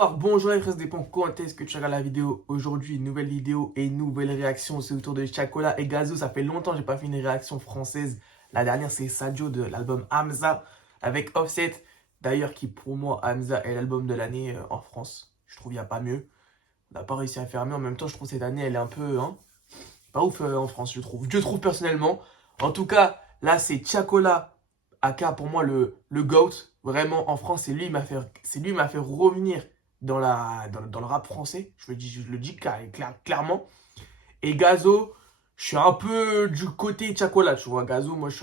Bonjour les frères, ça dépend quand est-ce que tu regardes la vidéo. Aujourd'hui, nouvelle vidéo et nouvelle réaction. C'est autour de Chacola et Gazo. Ça fait longtemps que j'ai pas fait une réaction française. La dernière, c'est Sadio de l'album Hamza avec Offset. D'ailleurs, qui pour moi, Hamza est l'album de l'année en France. Je trouve qu'il n'y a pas mieux. On n'a pas réussi à faire mieux. En même temps, je trouve que cette année, elle est un peu pas ouf en France, je trouve. Je trouve personnellement. En tout cas, là, c'est Chacola, aka pour moi le GOAT. Vraiment, en France, c'est lui qui m'a fait revenir dans le rap français. Je le dis clairement. Et Gazo, je suis un peu du côté Chacola, tu vois. Gazo, moi, je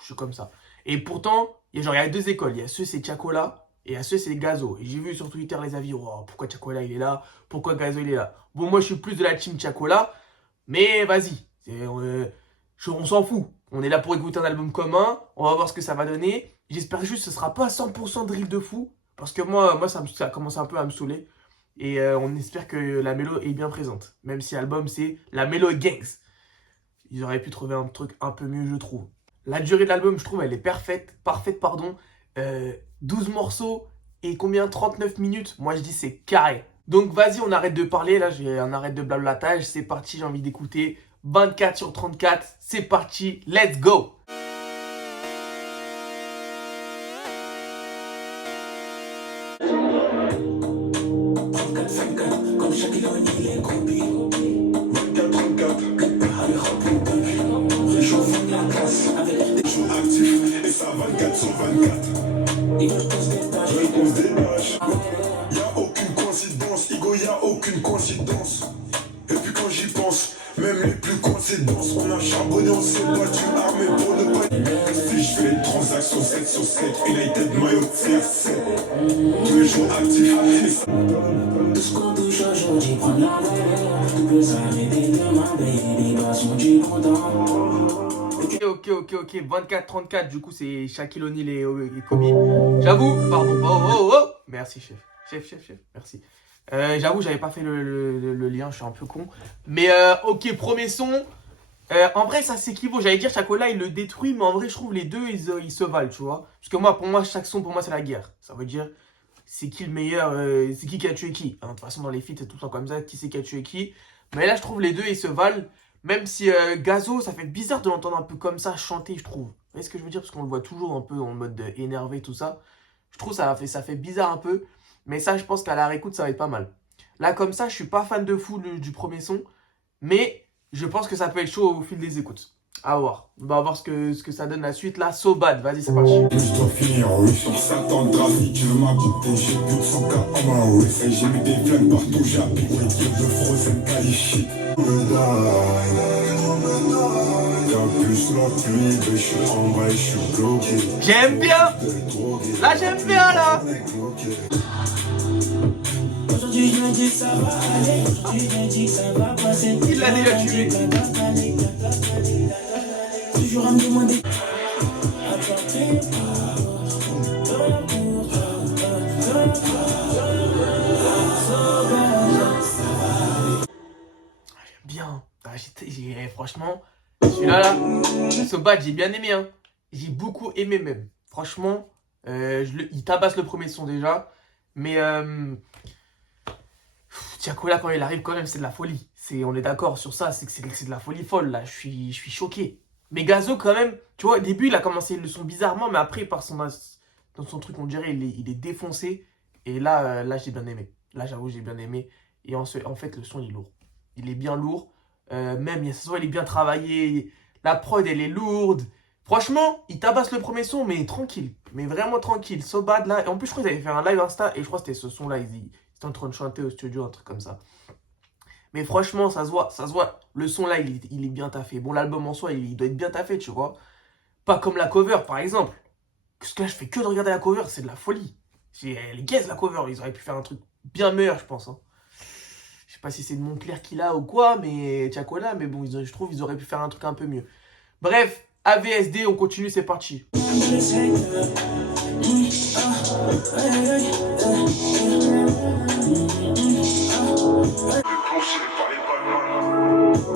suis comme ça. Et pourtant, il y a deux écoles. Il y a ceux, c'est Chacola, et il y a ceux, c'est Gazo. Et j'ai vu sur Twitter les avis, oh, pourquoi Chacola, il est là? Pourquoi Gazo, il est là? Bon, moi, je suis plus de la team Chacola, mais vas-y. On s'en fout. On est là pour écouter un album commun. On va voir ce que ça va donner. J'espère juste que ce sera pas 100% drill de fou. Parce que moi ça commence un peu à me saouler. Et on espère que la mélo est bien présente. Même si l'album, c'est la mélo gangs. Ils auraient pu trouver un truc un peu mieux, je trouve. La durée de l'album, je trouve, elle est parfaite. Parfaite, pardon. 12 morceaux et combien? 39 minutes. Moi, je dis c'est carré. Donc, vas-y, on arrête de parler. Là, j'ai un arrêt de blablatage. C'est parti, j'ai envie d'écouter. 24 sur 34. C'est parti. Let's go! Comme Shaquille il est groupie 24-34 réchauffons la classe avec des jours actifs et ça 24 sur 24. Ils veulent qu'on se détache. Y'a aucune coïncidence, Igo, y'a aucune coïncidence. Et puis quand j'y pense, même les plus coïncidences, on a charbonné, on s'est battu armé pour ne pas. Si je fais les transactions 7 sur 7, United maillot CR7, tous les jours actifs. Tout ce qu'on touche aujourd'hui prend la valeur. Tout peut s'arrêter demain, baby, passons du content. Ok, 24-34, du coup c'est Shaquille O'Neal et Kobe. J'avoue, pardon, oh, merci chef, merci. J'avoue, j'avais pas fait le lien, je suis un peu con. Mais ok, premier son. En vrai, ça s'équivaut. J'allais dire Chacola, il le détruit, mais en vrai, je trouve les deux, ils se valent, tu vois. Parce que pour moi, chaque son, pour moi, c'est la guerre. Ça veut dire, c'est qui le meilleur, c'est qui a tué qui. Hein, de toute façon, dans les feats, c'est tout le temps comme ça, qui c'est qui a tué qui. Mais là, je trouve les deux, ils se valent. Même si Gazo, ça fait bizarre de l'entendre un peu comme ça chanter, je trouve. Vous voyez ce que je veux dire? Parce qu'on le voit toujours un peu en mode énervé, tout ça. Je trouve ça fait bizarre un peu. Mais ça, je pense qu'à la réécoute, ça va être pas mal. Là, comme ça, je suis pas fan de fou du premier son. Mais je pense que ça peut être chaud au fil des écoutes. À voir. On va voir ce que ça donne la suite. Là, So Bad, vas-y, c'est parti. Je dois finir, oui, sur 50 trafic, tu veux m'habiter, j'ai plus de 100 cas en ma oui. Et j'ai mis des flingues partout, j'ai appliqué le de Frozen qualifié. Plus la pluie, je suis en vrai, je suis bloqué. J'aime bien. Là, j'aime bien, là. Aujourd'hui, je me dis que ça va aller. Aujourd'hui, je me dis que ça va passer. Il l'a déjà tué. Toujours à me demander. J'aime bien. Franchement, celui-là, là, So Bad, j'ai bien aimé. Hein. J'ai beaucoup aimé même. Franchement, il tabasse le premier son déjà. Mais Chacola, quand il arrive, quand même, c'est de la folie. On est d'accord sur ça, c'est de la folie folle. Là, je suis choqué. Mais Gazo, quand même, tu vois, au début, il a commencé le son bizarrement, mais après, dans son truc, on dirait, il est défoncé. Et là j'ai bien aimé. Là, j'avoue, j'ai bien aimé. Et en fait, le son, il est lourd. Il est bien lourd. Même, ce son, il est bien travaillé. La prod, elle est lourde. Franchement, il tabasse le premier son, mais tranquille. Mais vraiment tranquille. So Bad, là. Et en plus, je crois qu'il avait fait un live Insta. Et je crois que c'était ce son-là. Il était en train de chanter au studio, un truc comme ça. Mais franchement, ça se voit. Le son, là, il est bien taffé. Bon, l'album en soi, il doit être bien taffé, tu vois. Pas comme la cover, par exemple. Parce que là, je fais que de regarder la cover. C'est de la folie. Elle est gaze, la cover. Ils auraient pu faire un truc bien meilleur, je pense. Hein. Je sais pas si c'est de Montclair qu'il a ou quoi, mais Chacola. Mais bon, je trouve qu'ils auraient pu faire un truc un peu mieux. Bref, AVSD, on continue, c'est parti.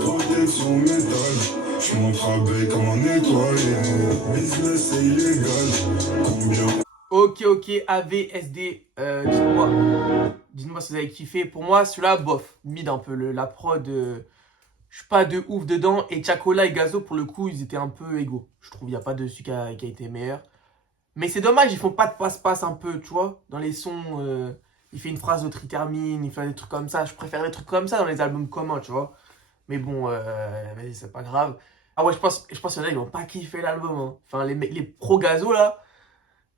Protection métal, je montre à baie comme un étoile. Business c'est illégal. Combien? Ok, AVSD, dites-moi si vous avez kiffé. Pour moi, celui-là, bof, mid un peu. La prod, je suis pas de ouf dedans. Et Tiakola et Gazo, pour le coup, ils étaient un peu égaux. Je trouve, il n'y a pas de celui qui a été meilleur. Mais c'est dommage, ils font pas de passe-passe un peu, tu vois. Dans les sons, il fait une phrase, l'autre il termine, il fait des trucs comme ça. Je préfère des trucs comme ça dans les albums communs, tu vois. Mais bon, vas-y, c'est pas grave. Ah ouais, je pense qu'il y en a, ils vont pas kiffer l'album. Hein. Enfin, les pro Gazo, là,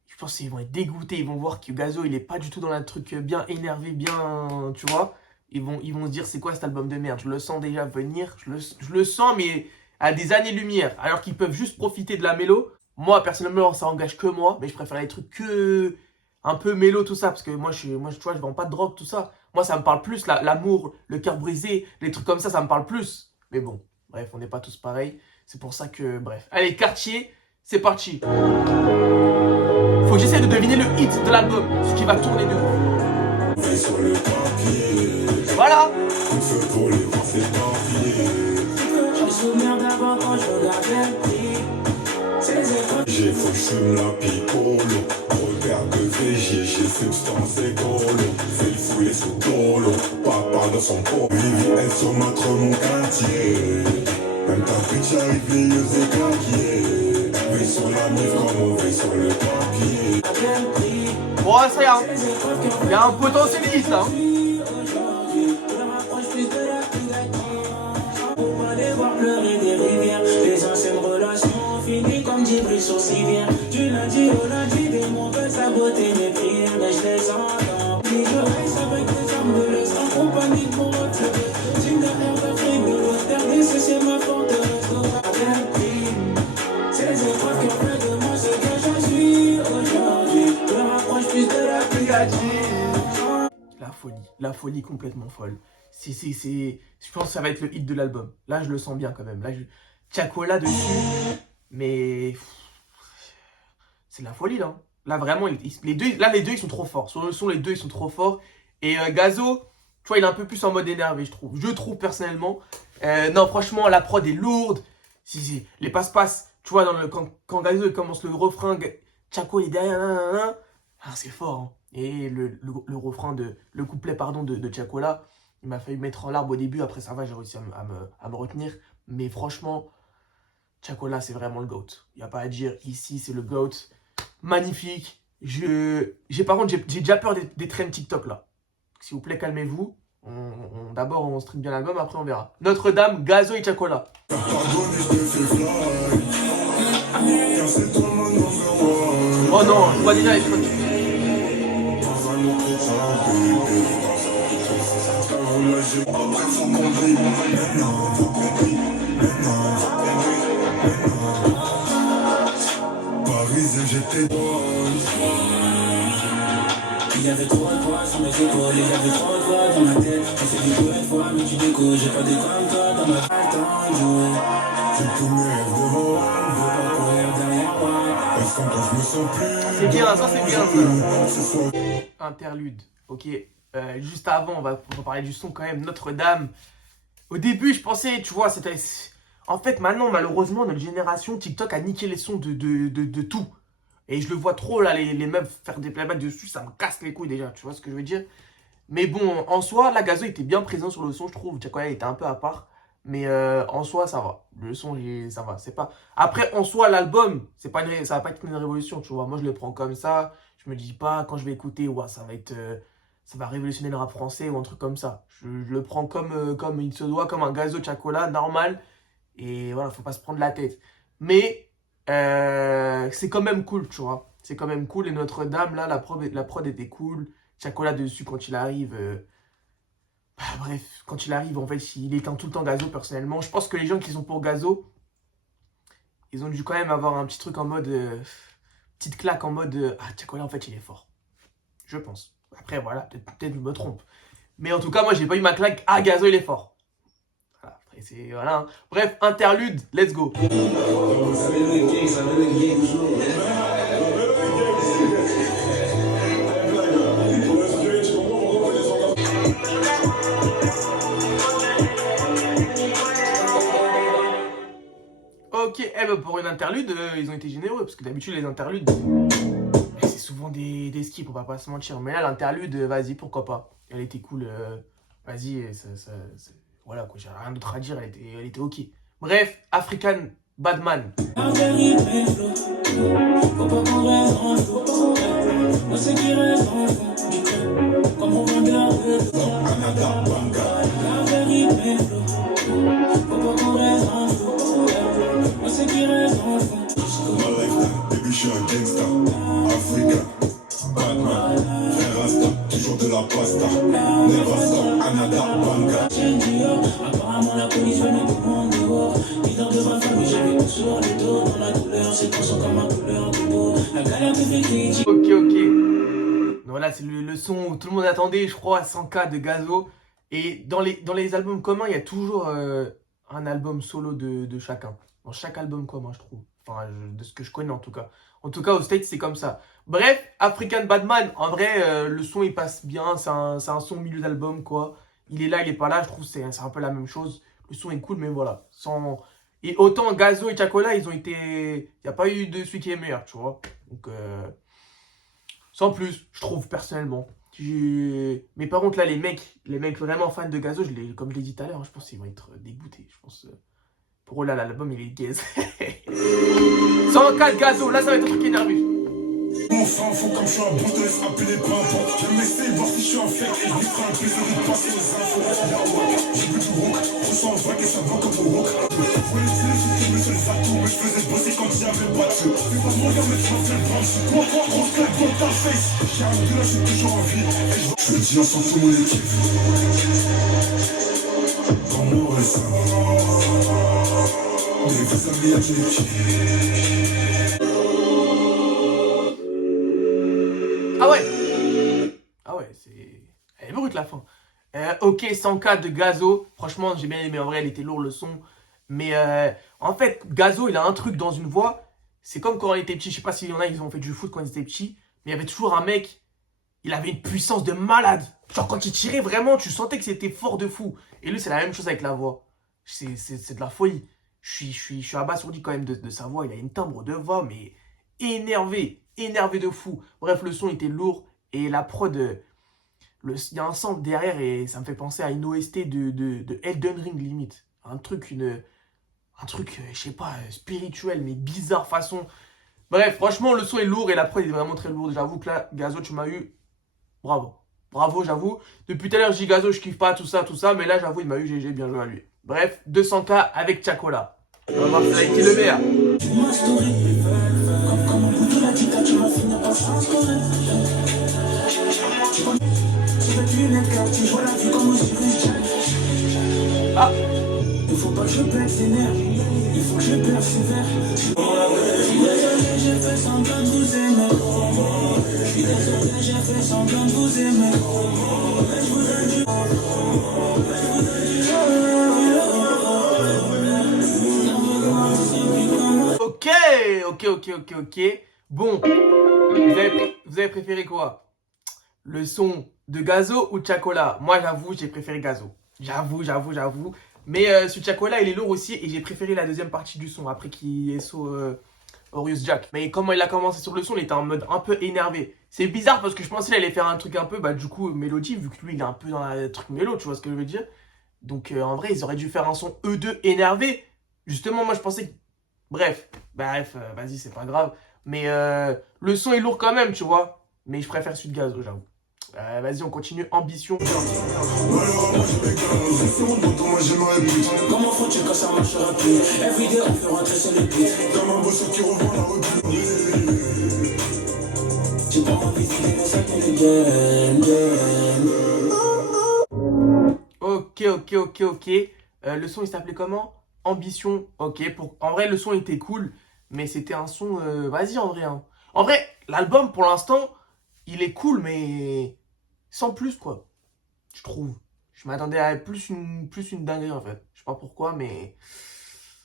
je pense qu'ils vont être dégoûtés. Ils vont voir que Gazo, il est pas du tout dans un truc bien énervé, bien, tu vois. Ils vont se dire, c'est quoi cet album de merde? Je le sens déjà venir. Je le sens, mais à des années-lumière. Alors qu'ils peuvent juste profiter de la mélo. Moi, personnellement, ça engage que moi. Mais je préfère les trucs que un peu mélo, tout ça. Parce que moi, tu vois, je vends pas de drogue, tout ça. Moi, ça me parle plus. L'amour, le cœur brisé, les trucs comme ça me parle plus. Mais bon, bref, on n'est pas tous pareils. C'est pour ça que, bref. Allez, Quartier, c'est parti. Faut que j'essaie de deviner le hit de l'album. Ce qui va tourner de ouf. Veille sur le papier. Voilà. Coup de feu pour les voir s'éparpiller. Je me souviens d'avant quand je regardais le prix. J'ai faut que je fume la picolo. Regarde de VG, j'ai substance écolo. Fais le fouiller sous dolo. Papa dans son corps. Vivi, elle sur notre mon quartier. Même ta bitch arrive veilleuse et claquée. Veille sur la mif comme on veille sur le papier. Bon, ça y est, hein. Il y a un potentiel là. Hein. Les anciennes relations finies comme des bruits sur civière. Du lundi au lundi, des mots veulent saboter mes prières, mais je les entends. Puis je reste avec des armes de l'Est en compagnie de mon retraité. Team de Air d'Afrique de l'Ouest, RDC, c'est ma forteresse. À quel prix? C'est les épreuves qui ont fait de moi ce que je suis aujourd'hui. Je me rapproche plus de la prigadine. La folie complètement folle. Je pense que ça va être le hit de l'album. Là, je le sens bien quand même. Là, Tiakola dessus, mais c'est la folie là. Là, vraiment, les deux, ils sont trop forts. Sur le son, les deux, ils sont trop forts. Et Gazo, tu vois, il est un peu plus en mode énervé, je trouve. Je trouve personnellement. Non, franchement, la prod est lourde. Les passe-passe, tu vois, quand Gazo il commence le refrain, Tiako il est derrière. Ah, c'est fort. Hein. Et le refrain le couplet pardon de Tiakola, il m'a failli mettre en larmes au début. Après, ça va, j'ai réussi à me retenir. Mais franchement, Tiakola, c'est vraiment le GOAT. Il n'y a pas à dire. Ici, c'est le GOAT. Magnifique. Par contre, j'ai déjà peur des trends TikTok là. S'il vous plaît, calmez-vous. D'abord, on stream bien l'album, après on verra. Notre-Dame, Gazo et Tiakola. Oh non, je vois déjà les trucs. Parisien, j'étais Il y avait trop de poids sur mes épaules, il y avait trop de voix dans ma tête. On s'est dit combien de fois, mais tu découvres, j'ai pas des comme toi dans ma temps de jouer. j'ai tous mes rêves devant. Je veux pas courir derrière moi. Parce qu'en quand je me sens plus. C'est bien, ça c'est bien ça. Ce soir, Interlude. Ok. Juste avant, on va parler du son quand même. Notre-Dame. Au début, je pensais, tu vois, c'était. En fait, maintenant, malheureusement, notre génération, TikTok a niqué les sons de tout. Et je le vois trop, là, les meufs faire des playbacks dessus, ça me casse les couilles déjà, tu vois ce que je veux dire? Mais bon, en soi, la Gazo était bien présent sur le son, je trouve. Tiakola était un peu à part. Mais en soi, ça va. Le son, ça va. C'est pas... Après, en soi, l'album, ça va pas être une révolution, tu vois. Moi, je le prends comme ça. Je me dis pas, quand je vais écouter, ouais, ça va être... ça va révolutionner le rap français ou un truc comme ça. Je le prends comme il se doit, comme un Gazo Tiakola, normal. Et voilà, faut pas se prendre la tête. Mais c'est quand même cool, tu vois. C'est quand même cool. Et Notre-Dame, là, la prod était cool. Tiakola dessus, quand il arrive... bref, quand il arrive, en fait, il éteint tout le temps Gazo, personnellement. Je pense que les gens qui sont pour Gazo, ils ont dû quand même avoir un petit truc en mode... petite claque en mode... ah, Tiakola, en fait, il est fort. Je pense. Après, voilà, peut-être je me trompe. Mais en tout cas, moi, j'ai pas eu ma claque. Ah, Gazo, il est fort. Voilà, après, c'est... Voilà. Hein. Bref, interlude, let's go. Ok, pour une interlude, ils ont été généreux. Parce que d'habitude, les interludes... souvent des skips, on va pas se mentir. Mais là, l'interlude, vas-y, pourquoi pas. Elle était cool. Vas-y, voilà, quoi, j'ai rien d'autre à dire, elle était ok. Bref, African Badman. Un véritable flow. Faut pas qu'on reste en flou. Moi, c'est qui reste en fond du club. Comme on vendeur de sang. Canada, Banga. Un véritable flow. Faut pas qu'on reste en flou. Moi, c'est qui reste en fond. My lifetime, baby, je suis un gangsta. Africa, Batman, frère Rasta, toujours de la pasta. Never stop, Canada, Banga. J'ai dit, apparemment, la police veut mettre tout le monde dehors. Leader de ma famille, j'ai vécu sur les dos. Dans la douleur, c'est conscient comme ma couleur de peau. La galère te fait critique. Ok. Donc là, c'est le son où tout le monde attendait, je crois, 100K de Gazo. Et dans les albums communs, il y a toujours un album solo de chacun. Dans chaque album commun, je trouve. Enfin, de ce que je connais en tout cas. En tout cas, aux States, c'est comme ça. Bref, African Badman, en vrai, le son, il passe bien. C'est un son au milieu d'album, quoi. Il est là, il est pas là. Je trouve que c'est un peu la même chose. Le son est cool, mais voilà. Et autant Gazo et Chacola, ils ont été... Il n'y a pas eu de celui qui est meilleur, tu vois. Donc, sans plus, je trouve, personnellement. Mais par contre, là, les mecs vraiment fans de Gazo, comme je l'ai dit tout à l'heure, je pense qu'ils vont être dégoûtés. Je pense... Pour eux, là, l'album, il est gaze. 104 Gazo, là, ça va être un truc énervé. Mon sang fond comme je suis un bon, te laisse appeler pimpant. J'aime essayer voir si je suis un fake. Et je lui ferai un plaisir de passer aux infos. J'ai vu du rock, je sens le vague et ça va comme au rock. Vous voyez, c'est je me fais les atouts, mais je faisais bosser quand il y avait pas de feu. Tu vas mon gars, mais tu vas faire le drame. Quoi, grosse claque dans ta face. J'ai un de là, j'ai toujours envie. Je le dis, on s'en fout, mon équipe. Dans mon récit. Mais vous avez à qui. Ah ouais, elle est brute la fin. Ok, 100K de Gazo. Franchement, j'ai bien aimé. En vrai, elle était lourde le son. Mais en fait, Gazo, il a un truc dans une voix. C'est comme quand on était petit. Je sais pas s'il y en a, ils ont fait du foot quand ils étaient petits. Mais il y avait toujours un mec. Il avait une puissance de malade. Genre, quand il tirait vraiment, tu sentais que c'était fort de fou. Et lui, c'est la même chose avec la voix. C'est de la folie. Je suis abasourdi quand même de sa voix. Il a une timbre de voix, mais énervé. Énervé de fou. Bref, le son était lourd. Et la prod, il y a un sample derrière et ça me fait penser à une OST de Elden Ring limite. Un truc, je sais pas, spirituel, mais bizarre façon. Bref, franchement, le son est lourd et la prod est vraiment très lourde. J'avoue que là, Gazo, tu m'as eu. Bravo. Bravo, j'avoue. Depuis tout à l'heure, je dis Gazo, je kiffe pas, tout ça. Mais là, j'avoue, il m'a eu GG, bien joué à lui. Bref, 200K avec Chacola. On va voir si ça a été le meilleur. Ah. Il faut pas que je pète ses nerfs, il faut que je persévère. Désolé, j'ai fait semblant de vous aimer. Je suis désolé, j'ai fait semblant de vous aimer. Mais je vous ai dit. Ok. Bon, vous avez préféré quoi? Le son de Gazo ou Chacola? Moi, j'avoue, j'ai préféré Gazo. J'avoue. Mais ce Chacola, il est lourd aussi et j'ai préféré la deuxième partie du son après qu'il est sur Orius Jack. Mais comment il a commencé sur le son, il était en mode un peu énervé. C'est bizarre parce que je pensais qu'il allait faire un truc un peu, du coup, mélodie, vu que lui, il est un peu dans le truc mélo, tu vois ce que je veux dire? Donc, en vrai, ils auraient dû faire un son E2 énervé. Justement, moi, je pensais que... Bref, vas-y, c'est pas grave. Mais le son est lourd quand même, tu vois. Mais je préfère celui de Gazo, j'avoue. Vas-y, on continue. Ambition. Comment faut-tu que ça marchera plus? Everyday, on fait rentrer sur les pieds. Comme un bosseur qui revend la rupture. J'ai pas envie de finir ça pour les Ok. Le son, il s'appelait comment? Ambition. Ok. En vrai, le son était cool. Mais c'était un son... Vas-y, en vrai. Hein. En vrai, l'album, pour l'instant, il est cool, mais... Sans plus, quoi. Je trouve. Je m'attendais à plus une dinguerie, en fait. Je sais pas pourquoi, mais...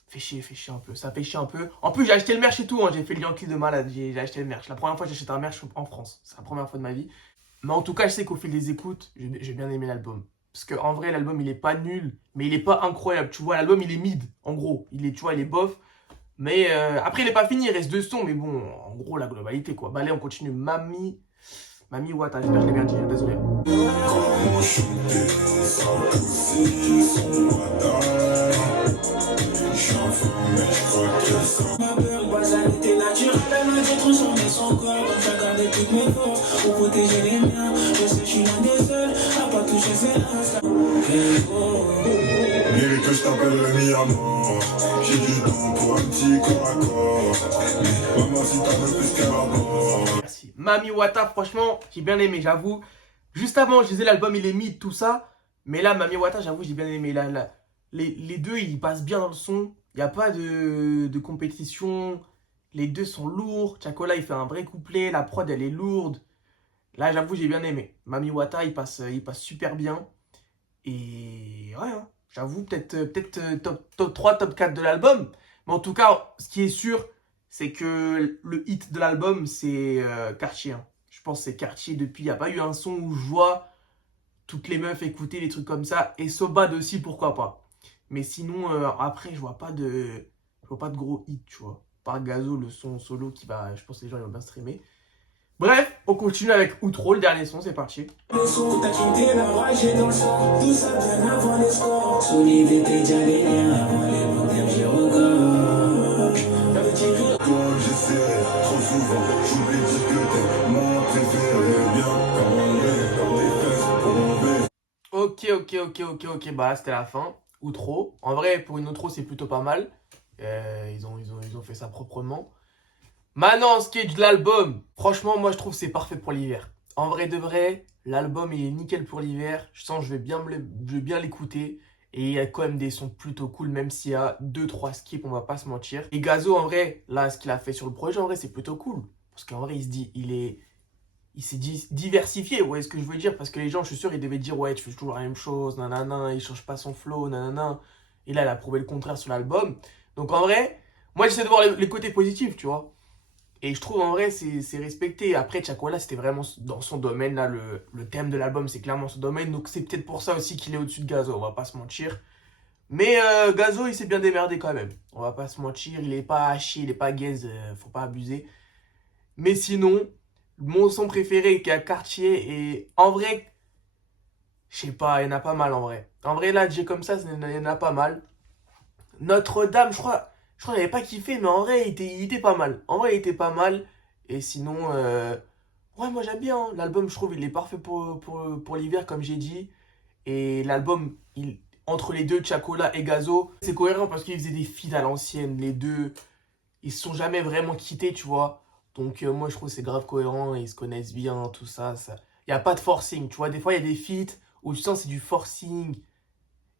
Fait chier un peu. Ça fait chier un peu. En plus, j'ai acheté le merch et tout. Hein. J'ai fait le Yankee de malade. J'ai acheté le merch. La première fois que j'achète un merch en France. C'est la première fois de ma vie. Mais en tout cas, je sais qu'au fil des écoutes, j'ai bien aimé l'album. Parce qu'en vrai, l'album, il est pas nul. Mais il est pas incroyable. Tu vois, l'album, il est mid. En gros. Tu vois, il est bof. Mais après, il est pas fini, il reste 2 sons, mais bon, en gros, la globalité, quoi. Bah, allez, on continue. Mami Wata, j'espère que je l'ai bien dit, désolé. Comment chanter sans pousser son matin? Je suis un fou, mais je crois qu'elle sent. Ma peur, basalité naturelle, elle m'a dit transformer son corps. Donc j'ai gardé toutes mes forces pour protéger les miens. Je sais que je suis l'un des seuls à pas toucher ses instincts. Hey, oh. Mérite que je t'appelle le mi-amour. J'ai du temps pour un petit corps à corps. Mais maman, si t'as veux plus qu'un rapport. Merci. Mami Wata, franchement, j'ai bien aimé, j'avoue. Juste avant, je disais l'album il est mid, tout ça. Mais là, Mami Wata, j'avoue, j'ai bien aimé. Là, les deux, ils passent bien dans le son. Il n'y a pas de compétition. Les deux sont lourds. Chakola, il fait un vrai couplet. La prod, elle est lourde. Là, j'avoue, j'ai bien aimé. Mami Wata, il passe super bien. Et ouais, hein, j'avoue, peut-être top 3, top 4 de l'album. Mais en tout cas, ce qui est sûr, c'est que le hit de l'album, c'est Cartier. Hein. Je pense que c'est Cartier depuis. Il n'y a pas eu un son où je vois toutes les meufs écouter des trucs comme ça. Et Sobad aussi, pourquoi pas. Mais sinon, après, je vois pas de gros hits, tu vois. Par Gazo, le son solo qui va. Je pense que les gens ils vont bien streamer. Bref, on continue avec Outro, le dernier son, c'est parti. Le son, t'as quitté la rage et dans le sang. Tout ça bien avant les scores. Solide était déjà les liens avant les bons j'ai regard. J'avais tiré. Toi, j'essaierai trop souvent. J'oublie de dire que t'es mon préféré. Bien dans tes fesses tombées. Ok, bah c'était la fin. Outro. En vrai, pour une outro, c'est plutôt pas mal. Ils ont fait ça proprement. Maintenant, ce qui est de l'album, franchement, moi je trouve que c'est parfait pour l'hiver. En vrai de vrai, l'album il est nickel pour l'hiver. Je sens que je vais bien l'écouter. Et il y a quand même des sons plutôt cool, même s'il y a 2-3 skips, on va pas se mentir. Et Gazo, en vrai, là, ce qu'il a fait sur le projet, en vrai, c'est plutôt cool. Parce qu'en vrai, il s'est diversifié, vous voyez ce que je veux dire? Parce que les gens, je suis sûr, ils devaient dire, ouais, tu fais toujours la même chose, nanana, il change pas son flow, nanana. Et là, il a prouvé le contraire sur l'album. Donc en vrai, moi, j'essaie de voir les côtés positifs, tu vois. Et je trouve en vrai, c'est respecté. Après, Chakola, c'était vraiment dans son domaine. Là, le thème de l'album, c'est clairement son domaine. Donc, c'est peut-être pour ça aussi qu'il est au-dessus de Gazo, on va pas se mentir. Mais Gazo, il s'est bien démerdé quand même. On va pas se mentir. Il est pas haché, il est pas gaze, faut pas abuser. Mais sinon, mon son préféré qui est à Cartier. Et en vrai, je sais pas, il y en a pas mal en vrai. En vrai, là, j'ai comme ça, il y en a pas mal. Notre-Dame, je crois que j'avais pas kiffé, mais en vrai, il était pas mal. En vrai, il était pas mal. Et sinon, ouais, moi j'aime bien. Hein. L'album, je trouve, il est parfait pour l'hiver, comme j'ai dit. Et l'album, entre les deux, Chakola et Gazo, c'est cohérent parce qu'ils faisaient des feats à l'ancienne. Les deux, ils se sont jamais vraiment quittés, tu vois. Donc, moi, je trouve que c'est grave cohérent. Ils se connaissent bien, tout ça. Il n'y a pas de forcing, tu vois. Des fois, il y a des feats où tu sens que c'est du forcing.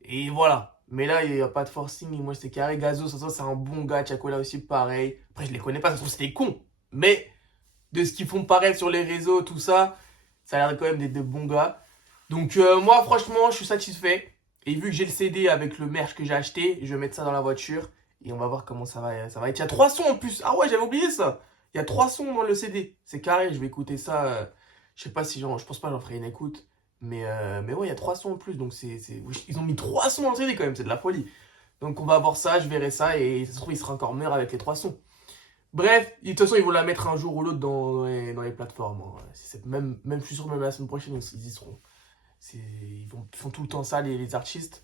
Et voilà. Mais là, il n'y a pas de forcing. Moi, c'est carré. Gazo, ça c'est un bon gars. Chakola aussi, pareil. Après, je les connais pas. Ça se trouve, c'est des cons. Mais de ce qu'ils font paraître sur les réseaux, tout ça, ça a l'air quand même d'être de bons gars. Donc, moi, franchement, je suis satisfait. Et vu que j'ai le CD avec le merch que j'ai acheté, je vais mettre ça dans la voiture. Et on va voir comment ça va être. Il y a 3 sons en plus. Ah ouais, j'avais oublié ça. Il y a 3 sons dans le CD. C'est carré. Je vais écouter ça. Je sais pas si je pense pas que j'en ferai une écoute. Mais ouais, il y a 3 sons en plus, donc ils ont mis 3 sons dans le CD quand même, c'est de la folie. Donc on va voir ça, je verrai ça, et ça se trouve, il sera encore meilleur avec les 3 sons. Bref, de toute façon, ils vont la mettre un jour ou l'autre dans les plateformes. Hein. Même, je suis sûr, même la semaine prochaine, ils y seront. Ils font tout le temps ça, les artistes.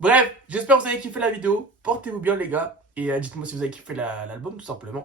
Bref, j'espère que vous avez kiffé la vidéo. Portez-vous bien, les gars, et dites-moi si vous avez kiffé l'album, tout simplement.